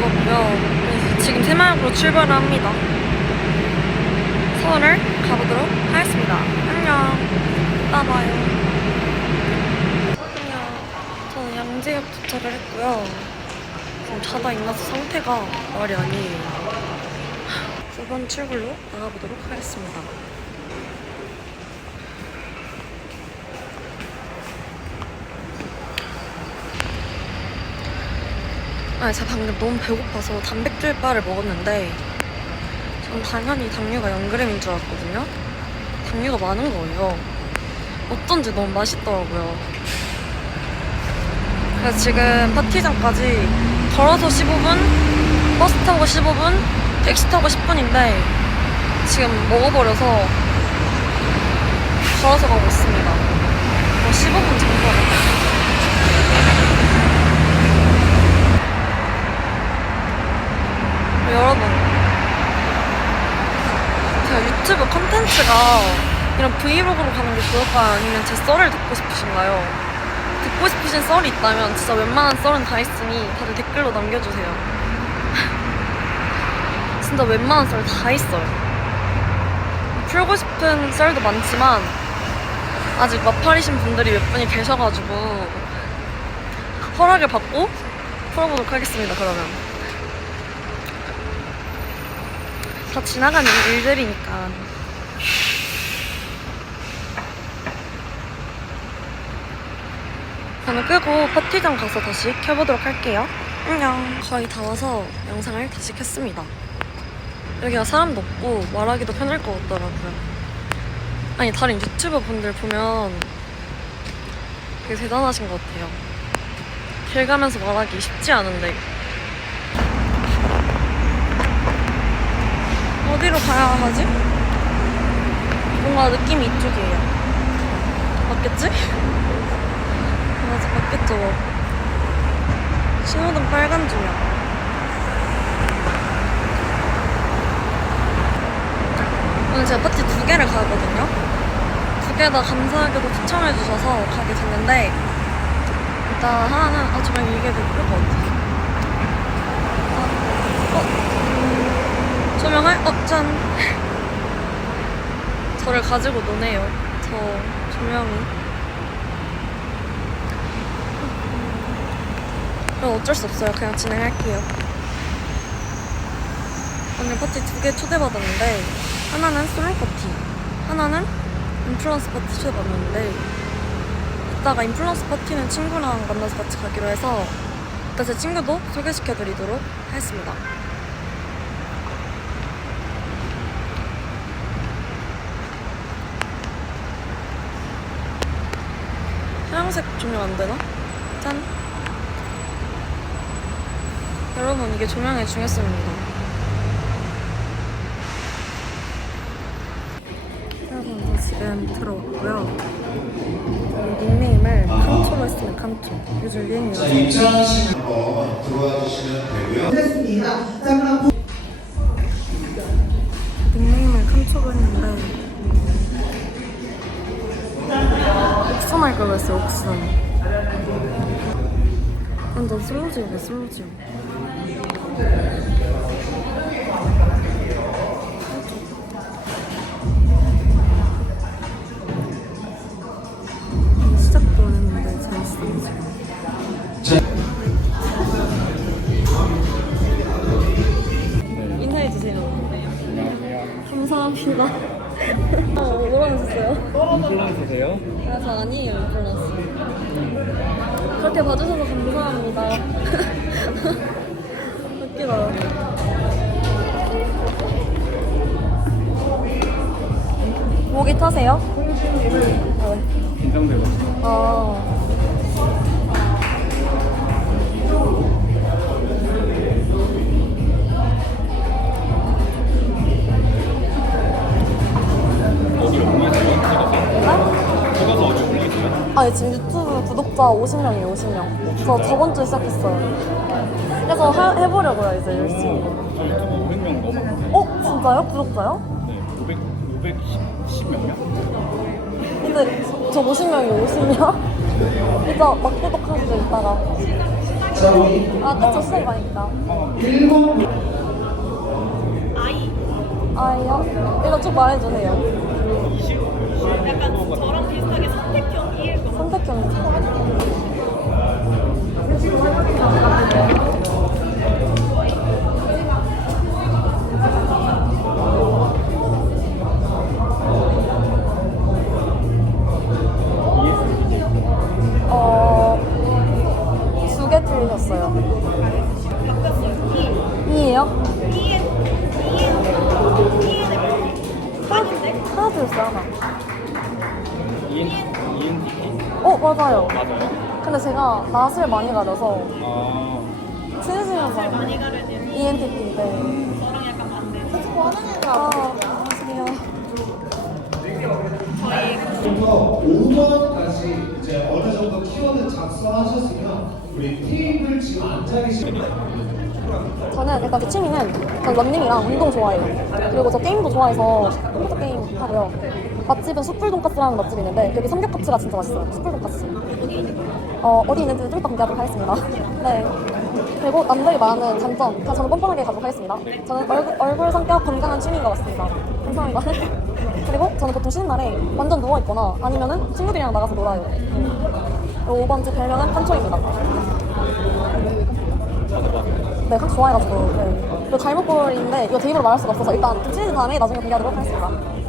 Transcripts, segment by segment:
거고요. 지금 새마을으로 출발을 합니다. 서울을 가보도록 하겠습니다. 안녕. 이따 봐요. 안녕. 저는 양재역 도착을 했고요. 지금 자다 일어나서 상태가 말이 아니에요. 두번 출구로 나가보도록 하겠습니다. 아, 제가 방금 너무 배고파서 단백질 바를 먹었는데 전 당연히 당류가 0g인 줄 알았거든요. 당류가 많은 거예요. 어쩐지 너무 맛있더라고요. 그래서 지금 파티장까지 걸어서 15분, 버스 타고 15분, 택시 타고 10분인데 지금 먹어버려서 걸어서 가고 있습니다. 뭐 15분 정도. 여러분 제가 유튜브 컨텐츠가 이런 브이로그로 가는 게 좋을까요? 아니면 제 썰을 듣고 싶으신가요? 듣고 싶으신 썰이 있다면 진짜 웬만한 썰은 다 있으니 다들 댓글로 남겨주세요 진짜 웬만한 썰 다 있어요 풀고 싶은 썰도 많지만 아직 마팔이신 분들이 몇 분이 계셔가지고 허락을 받고 풀어보도록 하겠습니다 그러면 다 지나가는 일들이니까. 저는 끄고 파티장 가서 다시 켜보도록 할게요. 안녕. 거의 다 와서 영상을 다시 켰습니다. 여기가 사람도 없고 말하기도 편할 것 같더라고요. 아니, 다른 유튜버 분들 보면 되게 대단하신 것 같아요. 길 가면서 말하기 쉽지 않은데 어디로 가야 하지? 뭔가 느낌이 이쪽이에요. 맞겠지? 맞아, 맞겠죠. 신호등 빨간 중이야. 오늘 제가 파티 두 개를 가거든요. 두 개 다 감사하게도 추천해 주셔서 가게 됐는데 일단 하나는 아 정말 이게 더 예쁠 것 같아. 어? 조명을 어, 짠. 저를 가지고 노네요. 저 조명이. 그럼 어쩔 수 없어요. 그냥 진행할게요. 오늘 파티 두 개 초대받았는데 하나는 솔로 파티, 하나는 인플루언스 파티 초대받았는데 이따가 인플루언스 파티는 친구랑 만나서 같이 가기로 해서 일단 제 친구도 소개시켜드리도록 하겠습니다. 하얀색 조명 안 되나? 짠. 여러분, 이게 조명의 중요성입니다. 여러분, 저 지금 들어왔고요. 이 닉네임을 칸초로 했으면 칸초. 요즘 자, 유행이어서. 입장하시는 거 들어와 주시면 되고요. 닉네임을 그랬어요, 옥순. 완전 슬로지오네, 슬로지오. 시작도 안 했는데 재밌어요, 지금. 인사해주세요. 감사합니다. 어, 뭐라 하셨어요? 인플루언서세요? 아, 저 아니에요, 인플루언서. 그렇게 봐주셔서 감사합니다. 웃기다. 목이 타세요? 긴장되고 아. 아니, 지금 유튜브 구독자 50명이에요, 50명. 저 저번 주에 시작했어요. 그래서 하- 해보려고요, 이제 열심히. 저 유튜브 500명 넘었는데 어? 진짜요? 구독자요? 네, 500, 510몇 명? 근데 저 50명이 50명? 이따 막 구독하시죠, 이따가. 자, 우리 아, 그쵸, 수능 많으니까. 1번 아이요? 이거 쭉 말해주세요. 약간 저랑 비슷하게 선택형일 것 선택형. 가려서 아, 친해지면서 많이 가르는 ENTP인데. 저랑 약간 맞네. 아, 안녕하세요. 부터 5번까지 이제 어느 정도 키워드 작성하셨으면 우리 테이블 지금 앉아 계시면 저는 일단 제 취미는 전 런닝이랑 운동 좋아해요. 그리고 저 게임도 좋아해서 컴퓨터 게임 하고요. 맛집은 숯불 돈까스라는 맛집이 있는데 여기 삼겹 카츠가 진짜 맛있어요. 숯불 돈까스. 어, 어디 있는지 좀 이따 공개하도록 하겠습니다. 네. 그리고 남들이 말하는 장점, 그냥 저는 뻔뻔하게 가도록 하겠습니다. 저는 얼굴, 얼굴 성격 건강한 취미인 것 같습니다. 감사합니다. 그리고 저는 보통 쉬는 날에 완전 누워있거나 아니면은 친구들이랑 나가서 놀아요. 음. 그리고 5번째 별명은 판초입니다. 네, 한 좋아해가지고. 네. 그리고 잘못골인데 이거 제 입으로 말할 수가 없어서 일단 좀 친해진 다음에 나중에 공개하도록 하겠습니다.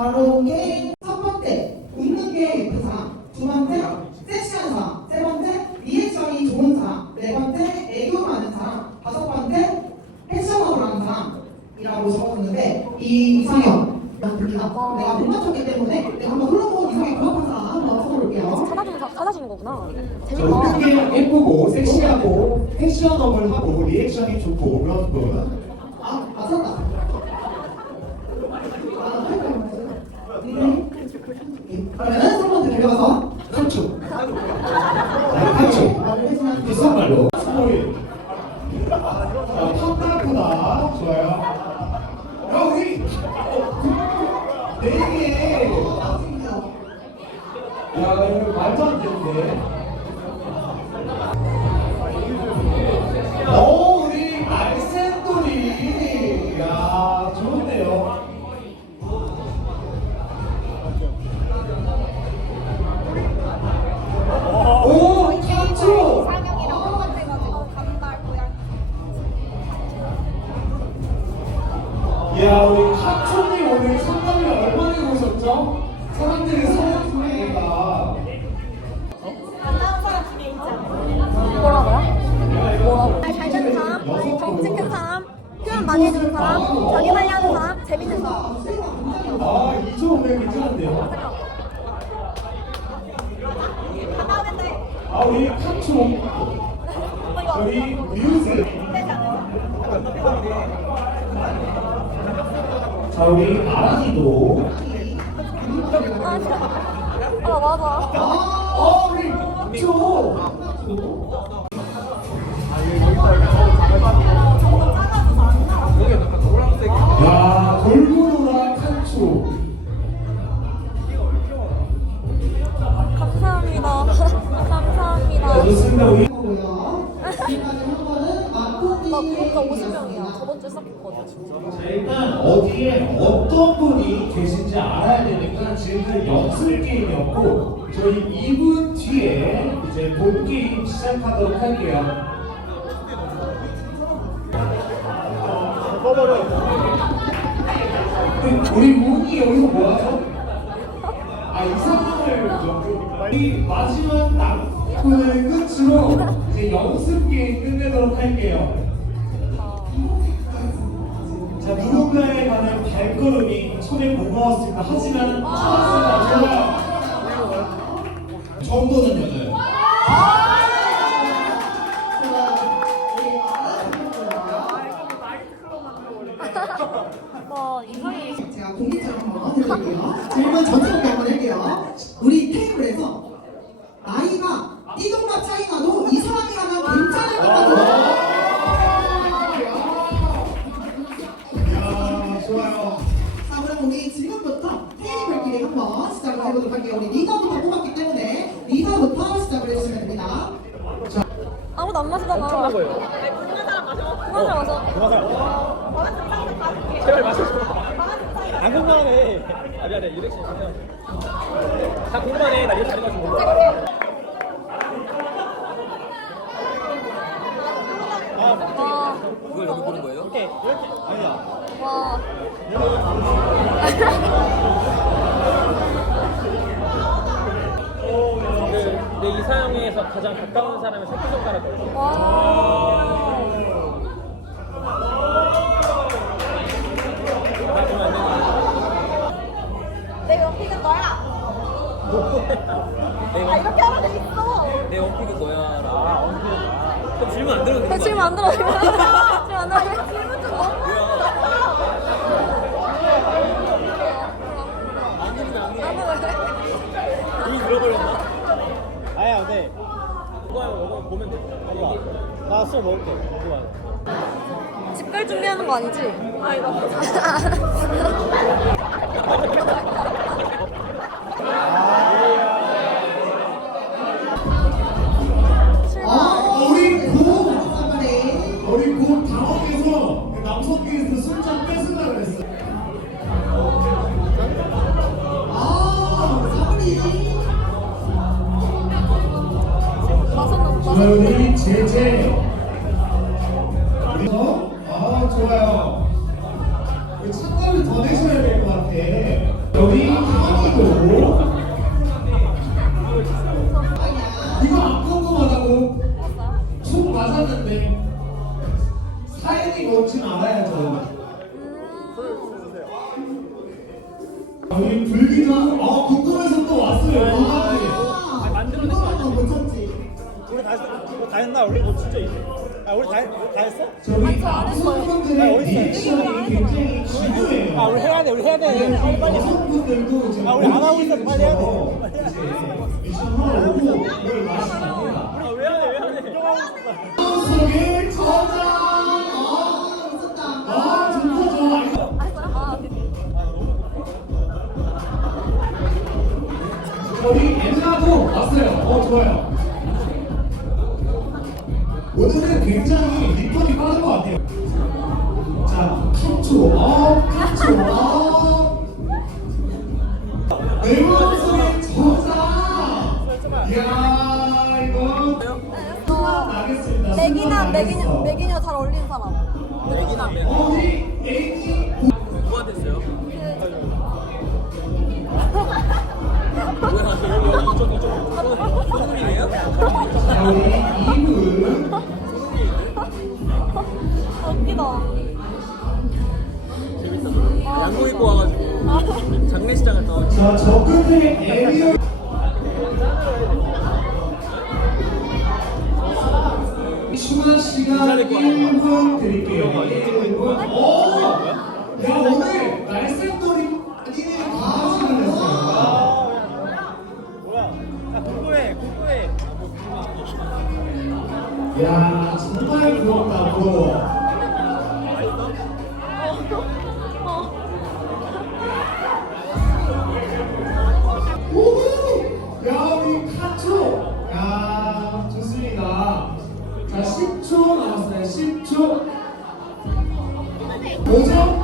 바로 게임 첫 번째 웃는 게 예쁜 사람 두 번째 섹시한 사람 세 번째 리액션이 좋은 사람 네 번째 애교 많은 사람 다섯 번째 패셔너블한 사람이라고 적었는데 이 이상형 우리가 내가 못 맞췄기 때문에 내가 한번 흘러본 이상형 부합한 사람 한번 써볼게요 찾아주는, 사- 찾아주는 거구나. 자, 재밌다. 웃는 게 예쁘고 섹시하고 패셔너블하고 리액션이 좋고 그런 거는 아 맞았다 음. 그러면은 세 번째 들어가서 탈출 탈출 말을 해주면 비싼 말로 아 우리 카촌 어, 이거 우리 뮤즈 되지 않아요? 자 우리 아랑이도 아. 아, 맞아. 어 우리 조 나 구독자 50명이야. 저번 주에 시작했거든. 자, 일단 어디에 어떤 분이 계신지 알아야 되니까 지금까지 연습 게임이었고 저희 2분 뒤에 이제 본 게임 시작하도록 할게요. 그, 우리 문이 여기서 뭐하죠? 아 이상형을 이 마지막 남분을 끝으로 이제 연습 게임 끝내도록 할게요. 자 누군가에 관한 발걸음이 손에 무거웠습니다. 하지만 찾았습니다. 제가 정도는요. 와, 안 마시잖아. 엄청난 거예요. 그만 좀 마셔. 제발 마셔줘. 안 궁금하네. 아 미안해 이렉션 그냥. 다 궁금하네. 나 이거 잘해가지고. 와, 이걸 여기 보는 거예요? 이렇게 이렇게 아니야. 와. 그, 내 이사형에서 가장 가까운 사람의 새끼손가락 걸려. 와. 나보면 안 내 원픽은 너야. 되는 아 이렇게 하면 돼 있어. 내 원픽은 너야. 아, 원픽은 나. 그럼 질문 안 들어도 되는 거 질문 안 들어. 질문 안 들어. 질문 좀 너무 안 되면 안 돼. 이미 들어버렸나? 아야, 네. 이거 하면 이거 보면 돼. 이거 와. 나술 먹을게. 이거 와. 집갈 준비하는 거 아니지? 아, 이거. 맞았는데 사연이 뭔지 알아야죠. 우리 불기도 아 궁금해서 또 왔어요. 누가지? 아 만들어낸 거 아니야? 못 찾지. 우리 다? 이거 다 했나? 우리 뭐 진짜 있네. 아, 우리 다, 했- 다 했어? 저희 남성분들의 리액션이 굉장히 중요해요. 아, 우리 해야 돼, 우리 해야 돼. 빨리. 여성분들도 이제 아, 우리 안 하고 있어. 빨리 해야 돼. 미션 하러 오고 이걸 마시랍 우리 엔나도 왔어요. 어 좋아요. 오늘은 굉장히 리턴이 빠른 것 같아요. 자, 캡초, 어, 캡초, 어. 내 마음속에 저장. 이야, 이거 나겠습니다. 맥이나 나겠어. 맥이냐 잘 어울리는 사람. 어, 우 웃기다. 양복 입고 와가지고 장례식장 갔다 왔지. 자, 저 끝에 에리어. 추가 시간 1분 드릴게요. 1분. 오! 야, 오늘 야, 정말 부럽다, 부러워. 우후! 야, 우리 카초. 야, 좋습니다. 자, 10초 남았어요. 10초. 뭐죠?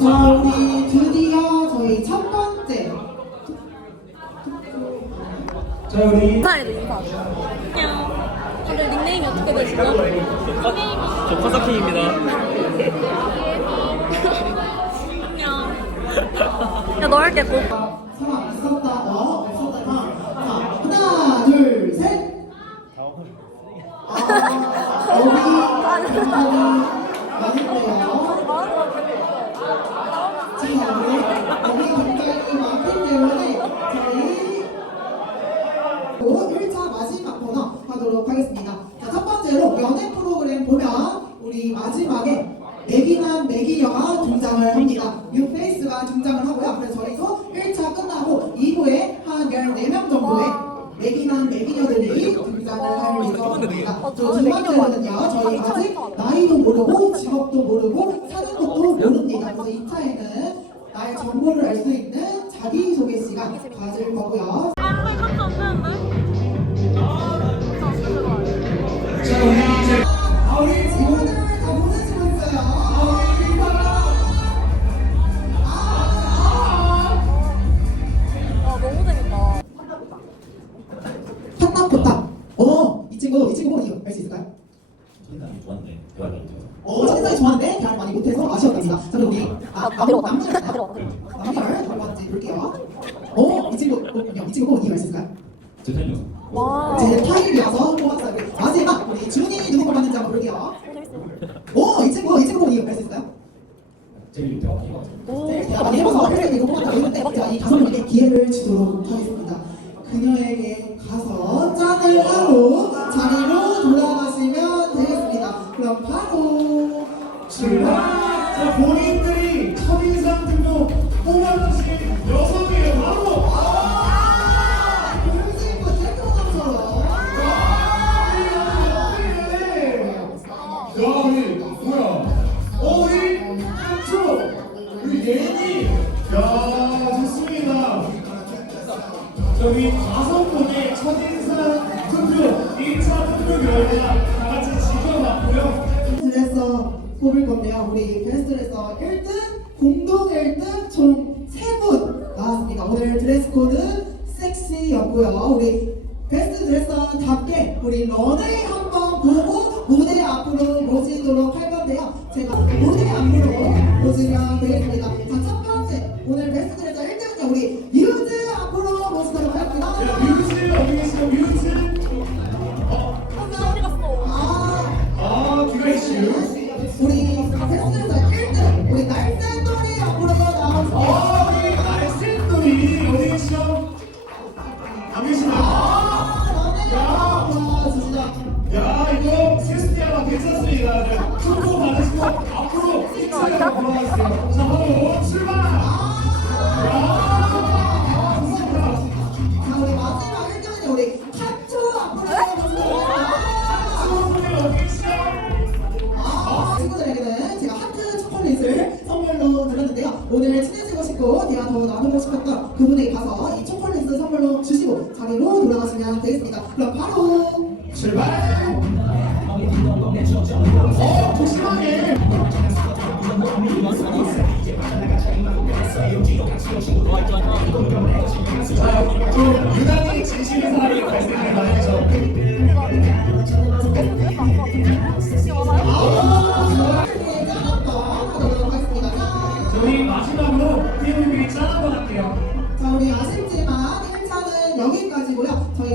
자 우리 드디어 저희 첫 번째 자, 우리 인사해도 인사. 안녕. 다들 닉네임이 어떻게 되시죠? 저 커서킹입니다. 안녕. 야, 너 할게, 꼭. 상황 있었다 어 이거 할수 있어요? 이가이 기회를 주도록 하겠습니다. 그녀에게 가서 짠을 하고 자리로 돌아가시면 되겠습니다. 그럼 바로 출발! 자, 본인들이 첫인상 등록 5만원씩 6 여기 분의 첫인상 투표, 1차 투표 결과 다 같이 지켜봤고요. 드레서 뽑을 건데요. 우리 베스트레서 1등, 공동 1등 총 3분 나왔습니다. 오늘 드레스 코드 섹시였고요. 우리 베스트 드레서답게 우리 런웨이 한번 드렸는데요. 오늘 친해지고 싶고 대화 더 나누고 싶었던 그분에게 가서 이 초콜릿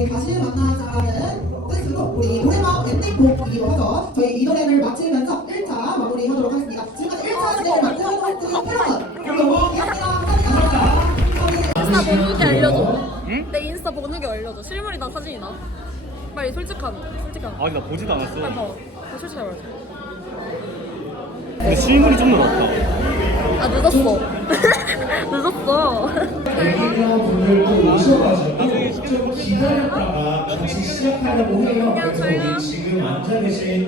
저희 다시 만나자는 뜻으로 우리 노래방 엔딩곡이기도 하죠 저희 이 노래를 마치면서 1차 마무리하도록 하겠습니다 지금까지 1차 진행을 맡은 이었습니다 감사합니다 인스타 번호기 알려줘. 내 인스타 번호기 알려줘. 실물이다 사진이다. 빨리 솔직한 솔직한. 아니 나 보지도 빨리 않았어 봐. 솔직하게 말해. 근데 실물이 좀더 낫다 아 늦었어. 늦었어. 애기녀 분들도 오셔가지고 좀 기다렸다가 같이 시작하려고 해요. 그래서 우리 지금 앉아 계신